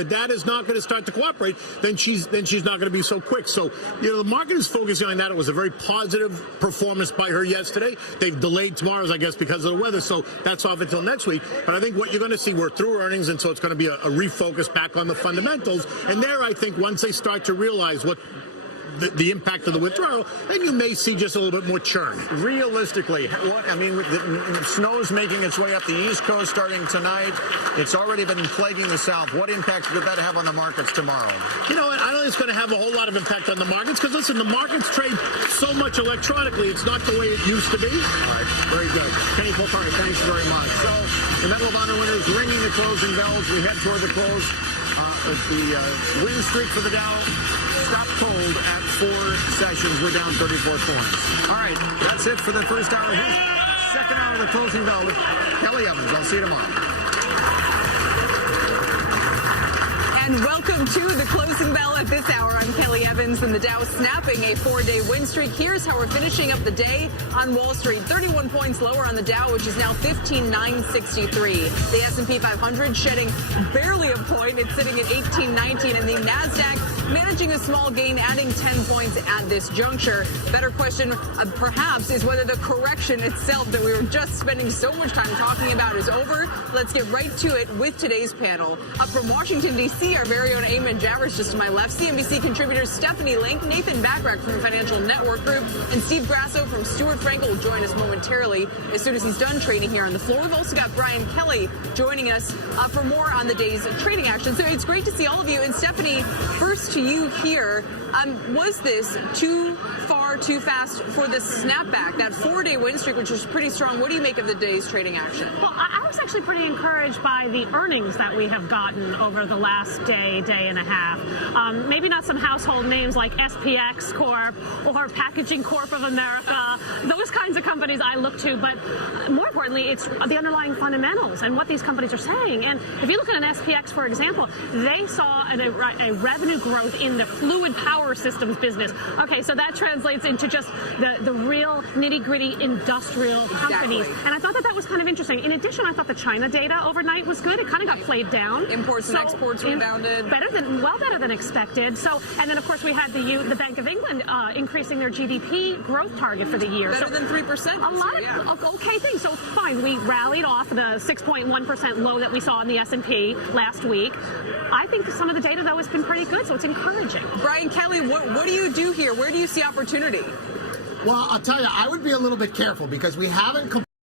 the data is not going to start to cooperate, then she's not going to be so quick. So, the market is focusing on that. It was a very positive performance by her yesterday. They've delayed tomorrow's, I guess, because of the weather. So that's off until next week. But I think what you're going to see, we're through earnings, and so it's going to be a refocus back on the fundamentals. And there, I think, once they start to realize what the impact of the withdrawal, then you may see just a little bit more churn. Realistically, snow's making its way up the East Coast starting tonight. It's already been plaguing the South. What impact could that have on the markets tomorrow? I don't think it's going to have a whole lot of impact on the markets because, listen, the markets trade so much electronically. It's not the way it used to be. All right, very good. Kenny Polcari, thanks very much. So the Medal of Honor winners ringing the closing bells. We head toward the close. The win streak for the Dow stopped cold at 4 sessions. We're down 34 points. All right, that's it for the first hour. Second hour of the closing bell with Kelly Evans. I'll see you tomorrow. And welcome to the closing bell at this hour. I'm Kelly Evans, and the Dow snapping a 4-day win streak. Here's how we're finishing up the day on Wall Street. 31 points lower on the Dow, which is now 15,963. The S&P 500 shedding barely a point. It's sitting at 1819, and the NASDAQ managing a small gain, adding 10 points at this juncture. Better question, perhaps, is whether the correction itself that we were just spending so much time talking about is over. Let's get right to it with today's panel. Up from Washington, D.C., our very own Eamon Javers just to my left, CNBC contributors Stephanie Link, Nathan Backrack from the Financial Network Group, and Steve Grasso from Stuart Frankel will join us momentarily as soon as he's done trading here on the floor. We've also got Brian Kelly joining us for more on the day's trading action. So it's great to see all of you. And Stephanie, first to you here. Was this too far, too fast for the snapback? That 4-day win streak, which was pretty strong. What do you make of the day's trading action? Well, I was actually pretty encouraged by the earnings that we have gotten over the last day and a half. Maybe not some household names like SPX Corp or Packaging Corp of America, those kinds of companies I look to, but more importantly, it's the underlying fundamentals and what these companies are saying. And if you look at an SPX, for example, they saw a revenue growth in the fluid power systems business. Okay, so that translates into just the real nitty-gritty industrial companies. Exactly. And I thought that was kind of interesting. In addition, I thought the China data overnight was good. It kind of got played down. Imports and exports rebounded. Better than expected. So, and then of course we had the Bank of England increasing their GDP growth target for the year. Better than 3%. A lot of okay things. So fine, we rallied off the 6.1% low that we saw in the S&P last week. I think some of the data though has been pretty good, so it's encouraging. Brian Kelly, what do you do here? Where do you see opportunity? Well, I'll tell you, I would be a little bit careful because we haven't